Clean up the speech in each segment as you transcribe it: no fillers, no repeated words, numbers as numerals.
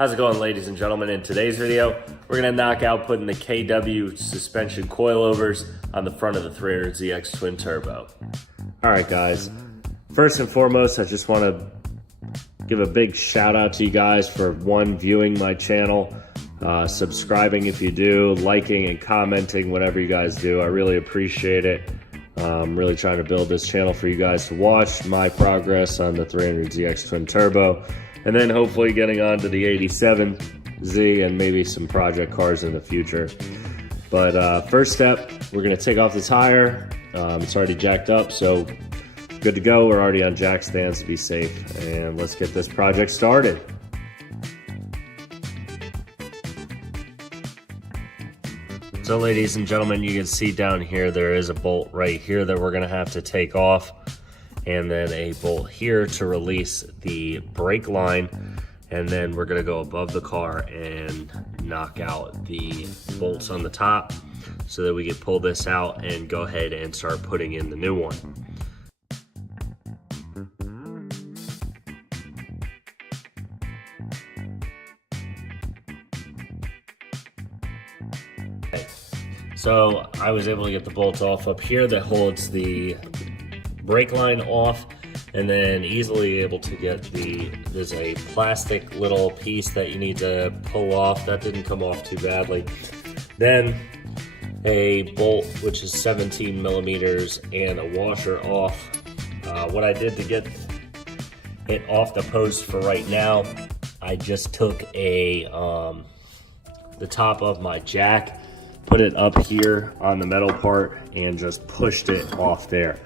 How's it going, ladies and gentlemen? In today's video, we're gonna knock out putting the KW suspension coilovers on the front of the 300Zx twin turbo. All right, guys. First and foremost, I just wanna give a big shout out to you guys for viewing my channel, subscribing if you do, liking and commenting whatever you guys do. I really appreciate it. I'm really trying to build this channel for you guys to watch my progress on the 300Zx twin turbo, and then hopefully getting on to the 87Z and maybe some project cars in the future. But first step, we're gonna take off the tire. It's already jacked up, so good to go. We're already on jack stands to be safe, and let's get this project started. So ladies and gentlemen, you can see down here there is a bolt right here that we're gonna have to take off, and then a bolt here to release the brake line, and then we're gonna go above the car and knock out the bolts on the top so that we can pull this out and go ahead and start putting in the new one. So I was able to get the bolts off up here that holds the brake line off, and then easily able to get there's a plastic little piece that you need to pull off. That didn't come off too badly. Then a bolt, which is 17 millimeters, and a washer off. What I did to get it off the post for right now, I just took the top of my jack, put it up here on the metal part, and just pushed it off there.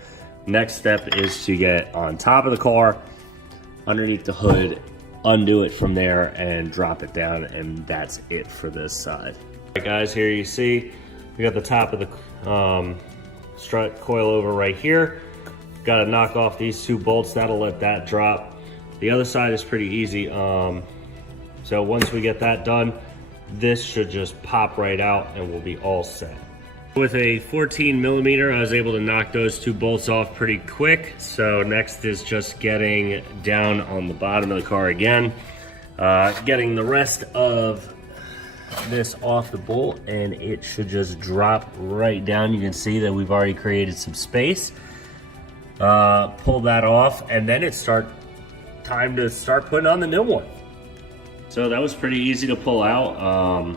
Next step is to get on top of the car, underneath the hood, undo it from there, and drop it down, and that's it for this side. All right, guys, here you see we got the top of the strut coilover right here. Got to knock off these two bolts. That'll let that drop. The other side is pretty easy. So once we get that done, this should just pop right out and we'll be all set. With a 14 millimeter, I was able to knock those two bolts off pretty quick. So next is just getting down on the bottom of the car again, getting the rest of this off the bolt, and it should just drop right down. You can see that we've already created some space. Pull that off, and then it's time to start putting on the new one. So that was pretty easy to pull out.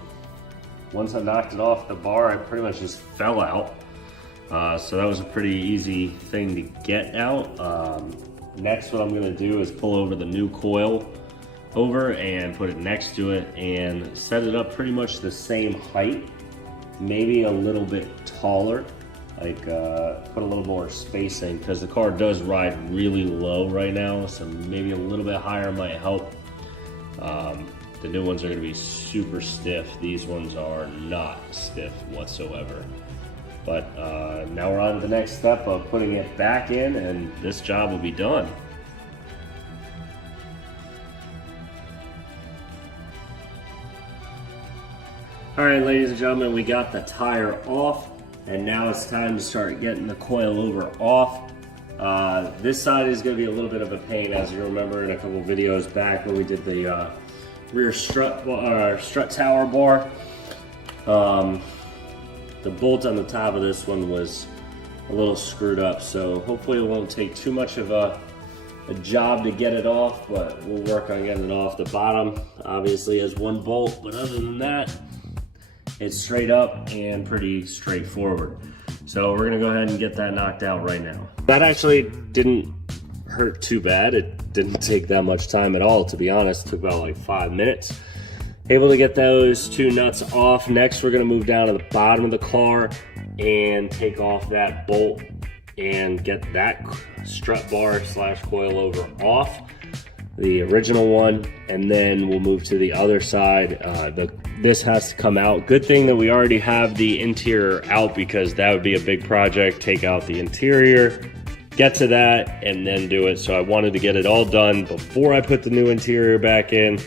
Once I knocked it off the bar, it pretty much just fell out. So that was a pretty easy thing to get out. Next, what I'm gonna do is pull over the new coil over and put it next to it and set it up pretty much the same height, maybe a little bit taller, like put a little more spacing, because the car does ride really low right now, so maybe a little bit higher might help. The new ones are going to be super stiff. These ones are not stiff whatsoever. But now we're on to the next step of putting it back in, and this job will be done. All right, ladies and gentlemen, we got the tire off, and now it's time to start getting the coilover off. This side is going to be a little bit of a pain, as you remember in a couple videos back when we did the rear strut tower bar. The bolt on the top of this one was a little screwed up, so hopefully it won't take too much of a job to get it off, but we'll work on getting it off. The bottom obviously has one bolt, but other than that, it's straight up and pretty straightforward. So we're gonna go ahead and get that knocked out right now. That actually didn't hurt too bad. It didn't take that much time at all, to be honest. It took about like 5 minutes. Able to get those two nuts off. Next, we're gonna move down to the bottom of the car and take off that bolt and get that strut bar slash coilover off, the original one, and then we'll move to the other side. This has to come out. Good thing that we already have the interior out, because that would be a big project. Take out the interior, get to that, and then do it. So I wanted to get it all done before I put the new interior back in,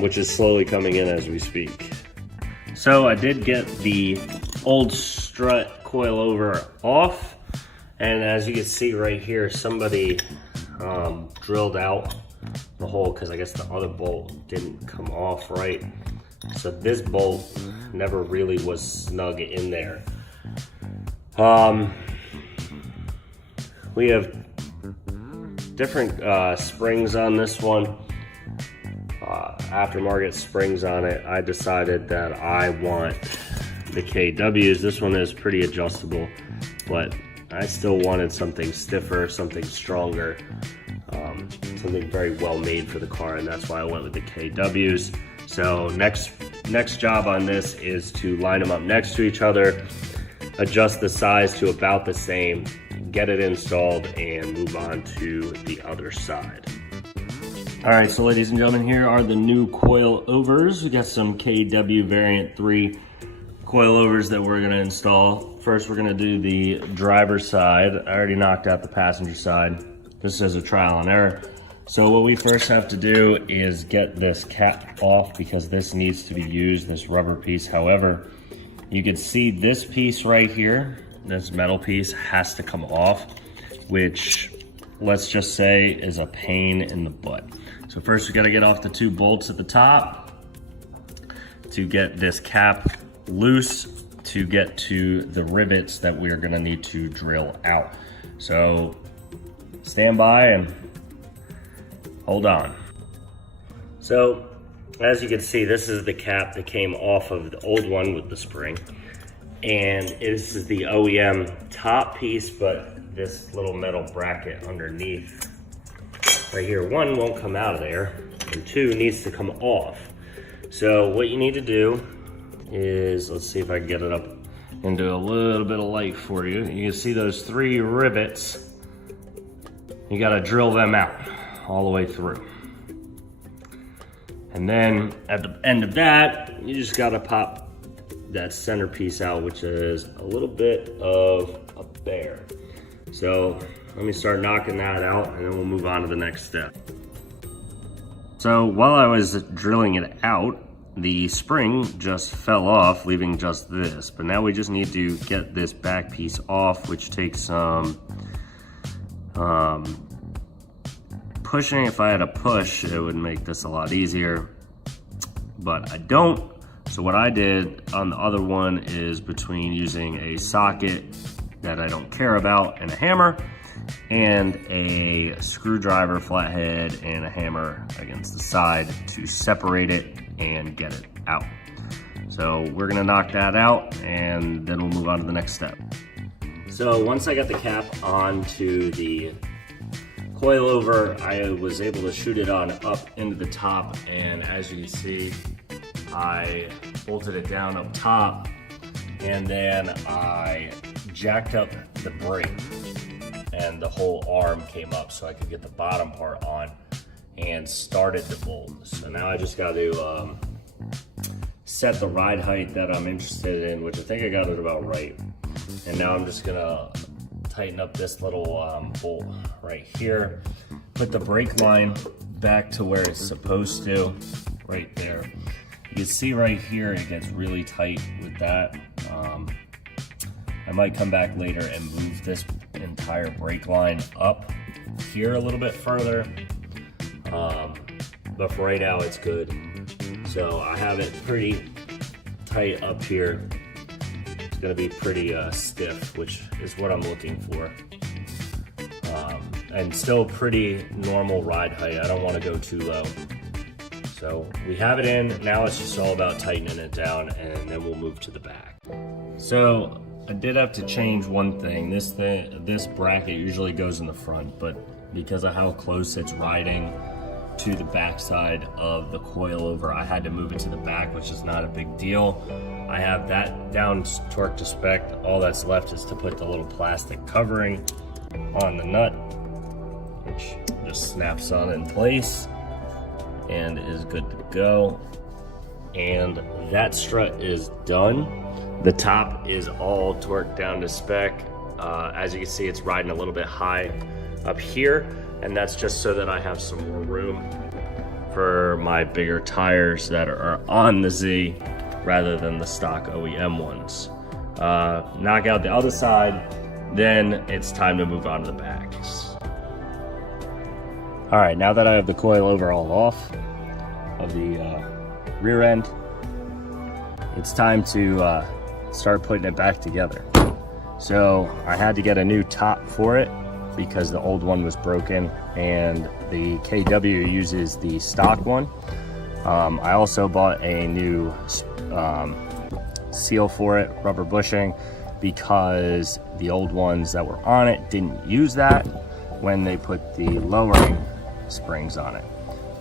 which is slowly coming in as we speak. So I did get the old strut coilover off, and as you can see right here, somebody drilled out the hole because I guess the other bolt didn't come off right. So this bolt never really was snug in there. We have different springs on this one. Aftermarket springs on it. I decided that I want the KWs. This one is pretty adjustable, but I still wanted something stiffer, something stronger, something very well made for the car, and that's why I went with the KWs. So next job on this is to line them up next to each other, adjust the size to about the same, get it installed, and move on to the other side. All right, so ladies and gentlemen, here are the new coilovers. We got some KW Variant 3 coilovers that we're gonna install. First, we're gonna do the driver's side. I already knocked out the passenger side. This is a trial and error. So what we first have to do is get this cap off because this needs to be used, this rubber piece. However, you can see this piece right here, this metal piece has to come off, which let's just say is a pain in the butt. So first we gotta get off the 2 bolts at the top to get this cap loose to get to the rivets that we're gonna need to drill out. So stand by and hold on. So as you can see, this is the cap that came off of the old one with the spring. And this is the OEM top piece, but this little metal bracket underneath right here, 1 won't come out of there, and 2 needs to come off. So what you need to do is, let's see if I can get it up into a little bit of light for you. You can see those 3 rivets. You gotta drill them out all the way through. And then at the end of that, you just gotta pop that center piece out, which is a little bit of a bear. So let me start knocking that out and then we'll move on to the next step. So while I was drilling it out, the spring just fell off, leaving just this. But now we just need to get this back piece off, which takes some pushing. If I had a push, it would make this a lot easier, but I don't. So what I did on the other one is between using a socket that I don't care about and a hammer, and a screwdriver flathead and a hammer against the side to separate it and get it out. So we're gonna knock that out and then we'll move on to the next step. So once I got the cap onto the coilover, I was able to shoot it on up into the top, and as you can see, I bolted it down up top, and then I jacked up the brake and the whole arm came up so I could get the bottom part on and started the bolt. So now I just got to set the ride height that I'm interested in, which I think I got it about right. And now I'm just gonna tighten up this little bolt right here, put the brake line back to where it's supposed to, right there. You can see right here it gets really tight with that. I might come back later and move this entire brake line up here a little bit further, but for right now it's good. So I have it pretty tight up here. It's gonna be pretty stiff, which is what I'm looking for. And still pretty normal ride height. I don't want to go too low. So we have it in. Now it's just all about tightening it down, and then we'll move to the back. So I did have to change one thing. This bracket usually goes in the front, but because of how close it's riding to the back side of the coilover, I had to move it to the back, which is not a big deal. I have that down torqued to spec. All that's left is to put the little plastic covering on the nut, which just snaps on in place and is good to go. And that strut is done. The top is all torqued down to spec. As you can see, it's riding a little bit high up here, and that's just so that I have some more room for my bigger tires that are on the Z rather than the stock OEM ones. Knock out the other side, then it's time to move on to the back. All right, now that I have the coil overall off of the rear end, it's time to start putting it back together. So I had to get a new top for it because the old one was broken, and the KW uses the stock one. I also bought a new seal for it, rubber bushing, because the old ones that were on it didn't use that when they put the lowering springs on it.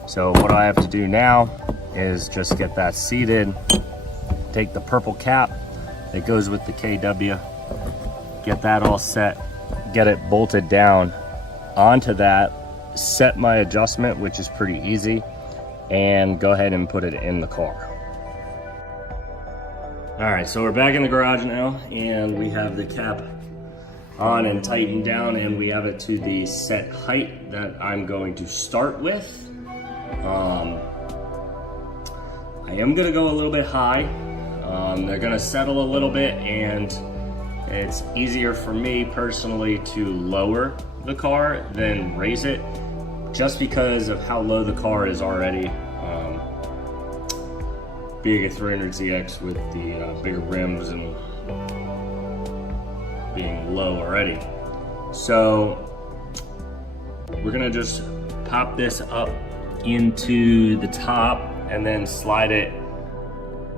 So what I have to do now is just get that seated, take the purple cap that goes with the KW, get that all set, get it bolted down onto that, set my adjustment, which is pretty easy, and go ahead and put it in the car. All right, so we're back in the garage now, and we have the cap on and tightened down, and we have it to the set height that I'm going to start with. I am gonna go a little bit high. They're gonna settle a little bit, and it's easier for me personally to lower the car than raise it, just because of how low the car is already. Being a 300Zx with the bigger rims and being low already. So we're gonna just pop this up into the top and then slide it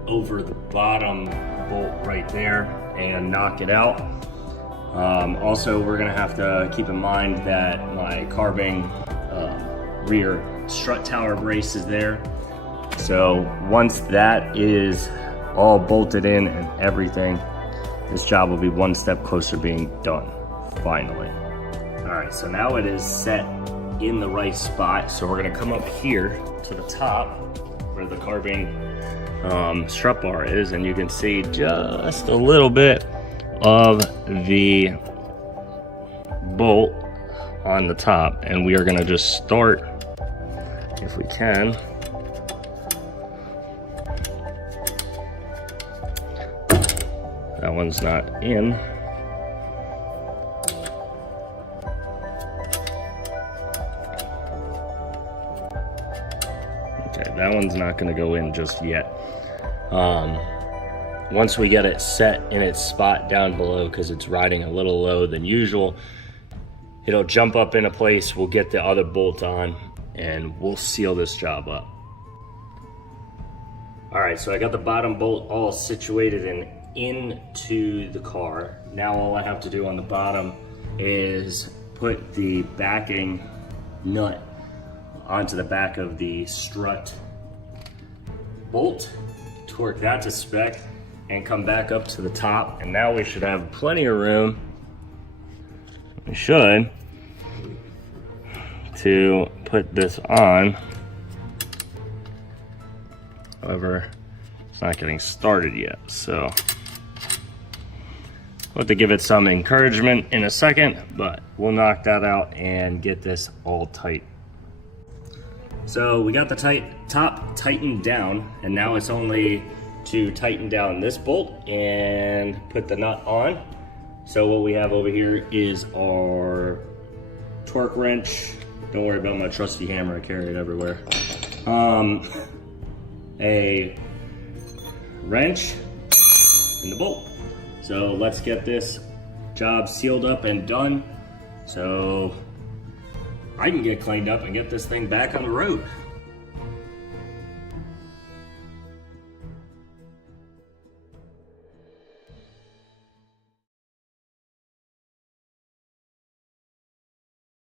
over the bottom bolt right there and knock it out. Also, we're gonna have to keep in mind that my carbine rear strut tower brace is there. So once that is all bolted in and everything, this job will be one step closer to being done, finally. All right, so now it is set in the right spot. So we're gonna come up here to the top where the carbine strut bar is, and you can see just a little bit of the bolt on the top, and we are gonna just start, if we can, that one's not in. Okay, that one's not gonna go in just yet. Once we get it set in its spot down below, because it's riding a little low than usual, it'll jump up into place, we'll get the other bolt on, and we'll seal this job up. All right, so I got the bottom bolt all situated and into the car. Now all I have to do on the bottom is put the backing nut onto the back of the strut bolt, torque that to spec, and come back up to the top, and now we should have plenty of room, we should, to put this on. However, it's not getting started yet, so we'll have to give it some encouragement in a second, but we'll knock that out and get this all tight. So we got the top tightened down, and now it's only to tighten down this bolt and put the nut on. So what we have over here is our torque wrench. Don't worry about my trusty hammer, I carry it everywhere. A wrench and the bolt. So let's get this job sealed up and done so I can get cleaned up and get this thing back on the road.